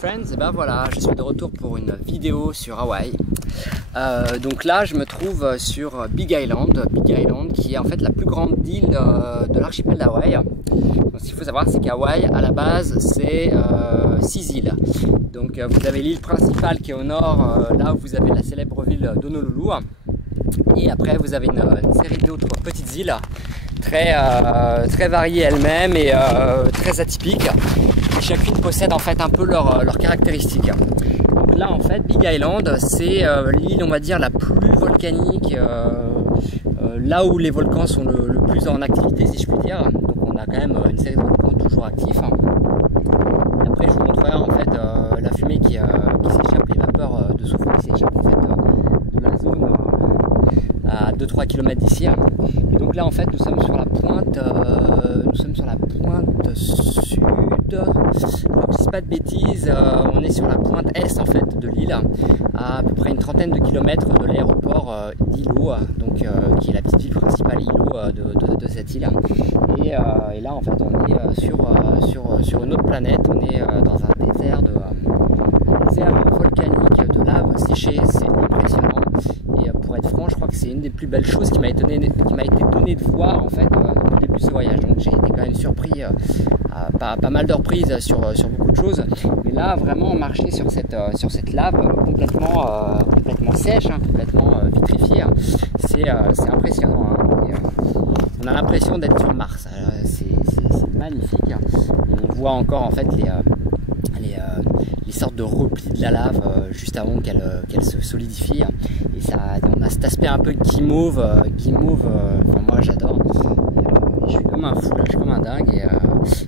friends, et ben voilà, je suis de retour pour une vidéo sur Hawaï. Donc là je me trouve sur Big Island qui est en fait la plus grande île de l'archipel d'Hawaï. Ce qu'il faut savoir, c'est qu'Hawaï à la base c'est 6 îles. Donc vous avez l'île principale qui est au nord, là où vous avez la célèbre ville d'Honolulu, et après vous avez une série d'autres petites îles très variées elles-mêmes et très atypiques, et chacune possède en fait un peu leurs caractéristiques. Donc là en fait Big Island c'est l'île on va dire la plus volcanique, là où les volcans sont le plus en activité si je puis dire. Donc on a quand même une série de volcans toujours actifs. Et après je vous montrerai en fait la fumée qui s'échappe, les vapeurs de soufre qui s'échappent en fait de la zone à 2-3 km d'ici. Et donc là en fait nous sommes sur la pointe sud, alors je dis pas de bêtises, on est sur la pointe est en fait de l'île, à peu près une trentaine de kilomètres de l'aéroport d'Hilo, donc qui est la petite ville principale Hilo de cette île. Et là en fait on est sur une autre planète, on est dans un désert volcanique de lave séchée, c'est impressionnant. Et pour être franc, je crois que c'est une des plus belles choses qui m'a été donnée de voir en fait au début de ce voyage. Donc j'ai été quand même surpris pas mal de reprises sur beaucoup de choses, mais là vraiment marcher sur cette lave complètement sèche, complètement vitrifiée, c'est impressionnant. Et, on a l'impression d'être sur Mars, c'est magnifique. On voit encore en fait les sortes de replis de la lave juste avant qu'elle se solidifie, et ça, on a cet aspect un peu guimauve, moi j'adore. Je suis comme un fou là, je suis comme un dingue, et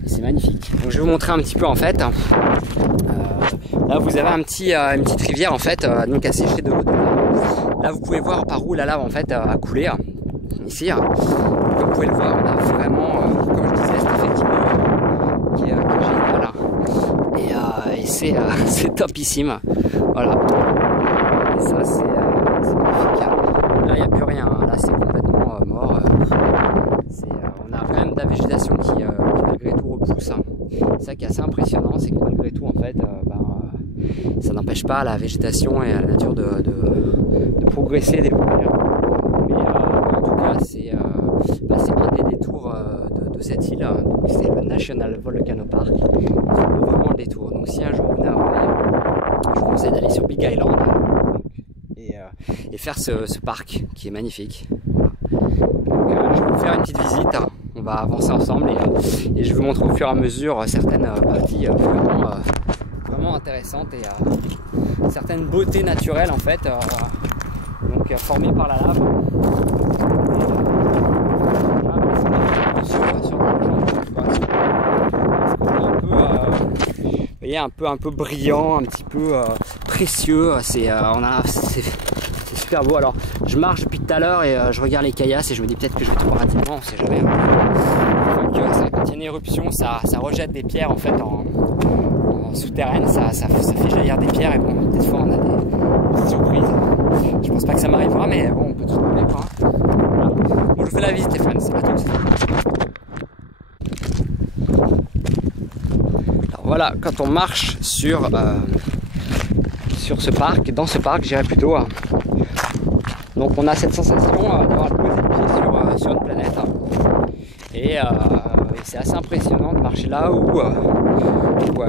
c'est magnifique. Donc je vais vous montrer un petit peu en fait. Là vous avez une petite rivière en fait, donc à sécher de l'eau. Là vous pouvez voir par où la lave en fait a coulé ici. Comme vous pouvez le voir, on a vraiment, comme je disais, cet effet qui est génial. Et c'est topissime. Voilà. Et ça c'est magnifique. Là il n'y a plus rien, là c'est complètement mort. On a quand même de la végétation qui malgré tout repousse. C'est ça qui est assez impressionnant, c'est que malgré tout en fait ça n'empêche pas la végétation et la nature de progresser, d'évoluer. Mais en tout cas c'est un des détours de cette île, c'est le National Volcano Park. Ça vaut vraiment le détour. Donc si un jour vous venez à Hawaï, je vous conseille d'aller sur Big Island et faire ce parc qui est magnifique. Donc, je vais vous faire une petite visite, on va avancer ensemble, et je vais vous montrer au fur et à mesure certaines parties vraiment intéressantes, et certaines beautés naturelles en fait, donc formées par la lave. Vous voyez, un peu brillant, un petit peu précieux, c'est super beau. Alors je marche depuis tout à l'heure et je regarde les caillasses et je me dis peut-être que je vais tomber rapidement, on sait jamais. Donc quand il y a une éruption, ça rejette des pierres en fait en souterraine, ça fait jaillir des pierres, et bon, des fois on a des petites surprises. Je pense pas que ça m'arrivera, mais bon, on peut tout trouver quoi. Voilà. Bon, je vous fais la visite les friends, c'est pas tout. Alors voilà, quand on marche sur ce parc, dans ce parc, j'irais plutôt. Donc on a cette sensation d'avoir posé le pied sur une planète. Et c'est assez impressionnant de marcher là où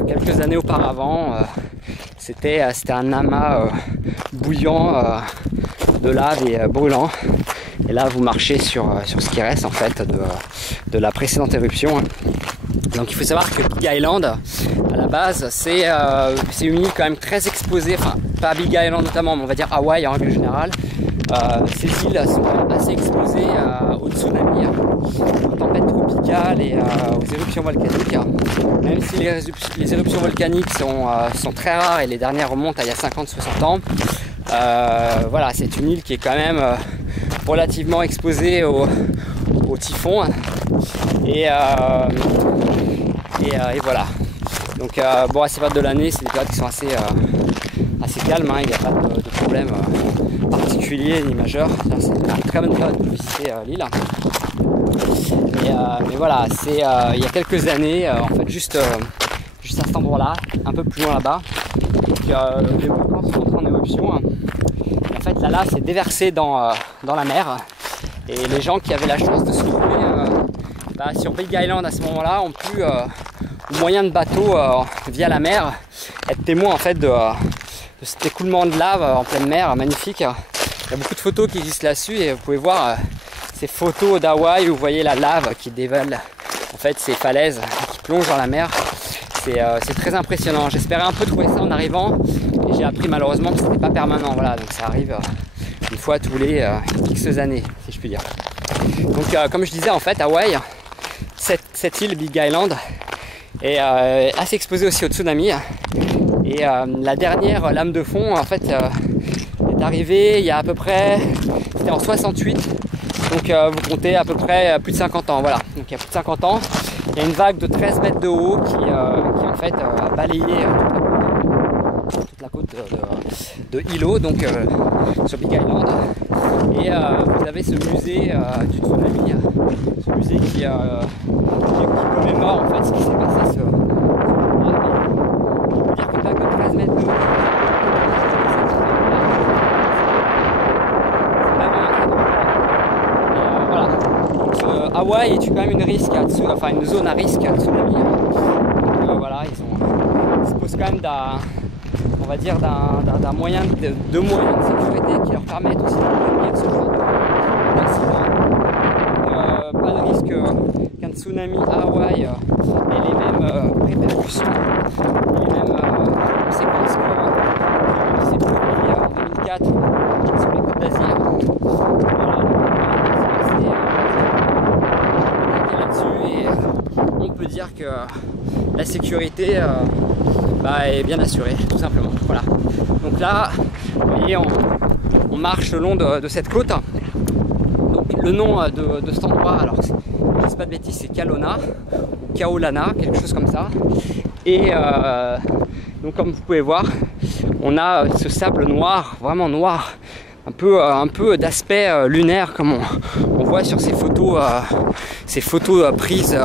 quelques années auparavant c'était un amas bouillant de lave et brûlant. Et là vous marchez sur ce qui reste en fait de la précédente éruption. Donc il faut savoir que Big Island à la base c'est une île quand même très exposée, enfin pas Big Island notamment, mais on va dire Hawaï en règle générale. Ces îles sont assez exposées aux tsunamis, aux tempêtes tropicales et aux éruptions volcaniques. Même si les éruptions volcaniques sont très rares et les dernières remontent à il y a 50-60 ans, voilà, c'est une île qui est quand même relativement exposée au typhon. Et voilà. Donc bon, à ces périodes de l'année, c'est des périodes qui sont assez calmes, hein. Il n'y a pas de problème particulier ni majeur. C'est une très bonne période pour visiter l'île. Mais voilà, il y a quelques années, en fait juste juste à cet endroit-là, un peu plus loin là-bas. Les volcans sont entrés en éruption. Et en fait, la lave s'est déversée dans la mer. Et les gens qui avaient la chance de se trouver sur Big Island à ce moment-là ont pu, au moyen de bateau via la mer, être témoins en fait de cet écoulement de lave en pleine mer, magnifique. Il y a beaucoup de photos qui existent là-dessus et vous pouvez voir ces photos d'Hawaï où vous voyez la lave qui dévale en fait ces falaises qui plongent dans la mer. C'est très impressionnant. J'espérais un peu trouver ça en arrivant et j'ai appris malheureusement que ce n'était pas permanent. Voilà, donc ça arrive une fois tous les X années, si je puis dire. Donc comme je disais, en fait, Hawaï, cette île Big Island est assez exposée aussi au tsunami. Et la dernière lame de fond, en fait, est arrivée il y a à peu près, c'était en 68. Donc vous comptez à peu près plus de 50 ans, voilà. Donc il y a plus de 50 ans, il y a une vague de 13 mètres de haut qui en fait a balayé toute la côte de Hilo, donc sur Big Island. Et vous avez ce musée du tsunami, ce musée qui commémore en fait ce qui s'est passé sur on peut dire qu'une vague de 13 mètres de haut. Hawaï est quand même une zone à risque à tsunami. Donc voilà, ils se posent quand même on va dire d'un moyen de moyens de sécurité qui leur permettent aussi de prévenir ce genre d'incident. Pas de risque qu'un tsunami à Hawaï ait les mêmes répercussions, les mêmes conséquences que s'est produit en 2004 sur les côtes d'Asie. Voilà. Et on peut dire que la sécurité est bien assurée, tout simplement. Voilà. Donc là, vous voyez, on marche le long de cette côte. Donc le nom de cet endroit, alors je ne dis pas de bêtises, c'est Kalona, Kaolana, quelque chose comme ça. Et donc comme vous pouvez voir, on a ce sable noir, vraiment noir, un peu d'aspect lunaire comme on voit sur ces photos prises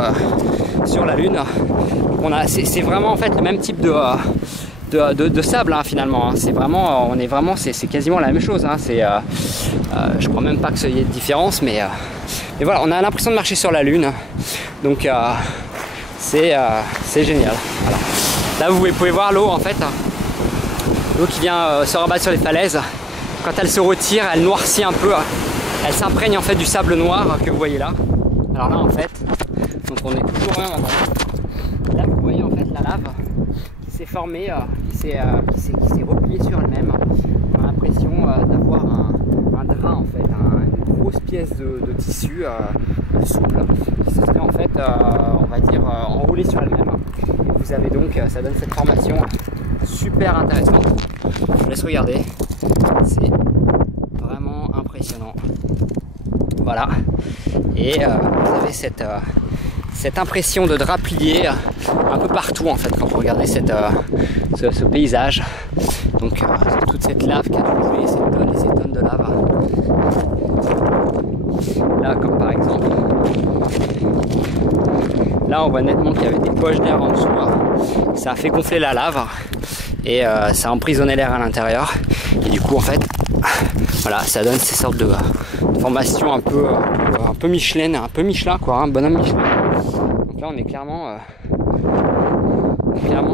sur la Lune. C'est vraiment en fait le même type de sable hein, finalement. C'est quasiment la même chose. Hein. Je crois même pas que y ait de différence, mais voilà, on a l'impression de marcher sur la Lune. Donc c'est génial. Voilà. Là vous pouvez voir l'eau en fait, l'eau qui vient se rabattre sur les falaises. Quand elle se retire, elle noircit un peu, elle s'imprègne en fait du sable noir que vous voyez là. Alors là en fait, donc on est toujours vraiment là, vous voyez en fait la lave qui s'est formée, qui s'est repliée sur elle-même. On a l'impression d'avoir un drap en fait, une grosse pièce de tissu souple qui se serait en fait, on va dire, enroulée sur elle-même. Et vous avez donc, ça donne cette formation super intéressante. Je vous laisse regarder. C'est vraiment impressionnant. Voilà. Et vous avez cette impression de drap plié un peu partout en fait quand vous regardez ce paysage. Donc toute cette lave qui a trouvé ces tonnes et ces tonnes de lave. Là comme par exemple, là on voit nettement qu'il y avait des poches d'air en dessous. Ça a fait gonfler la lave et ça a emprisonné l'air à l'intérieur. Et du coup en fait, voilà, ça donne ces sortes de formations un peu Michelin, un peu Michelin quoi, hein, bonhomme Michelin. Donc là on est clairement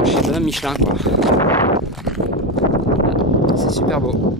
chez bonhomme Michelin quoi. C'est super beau.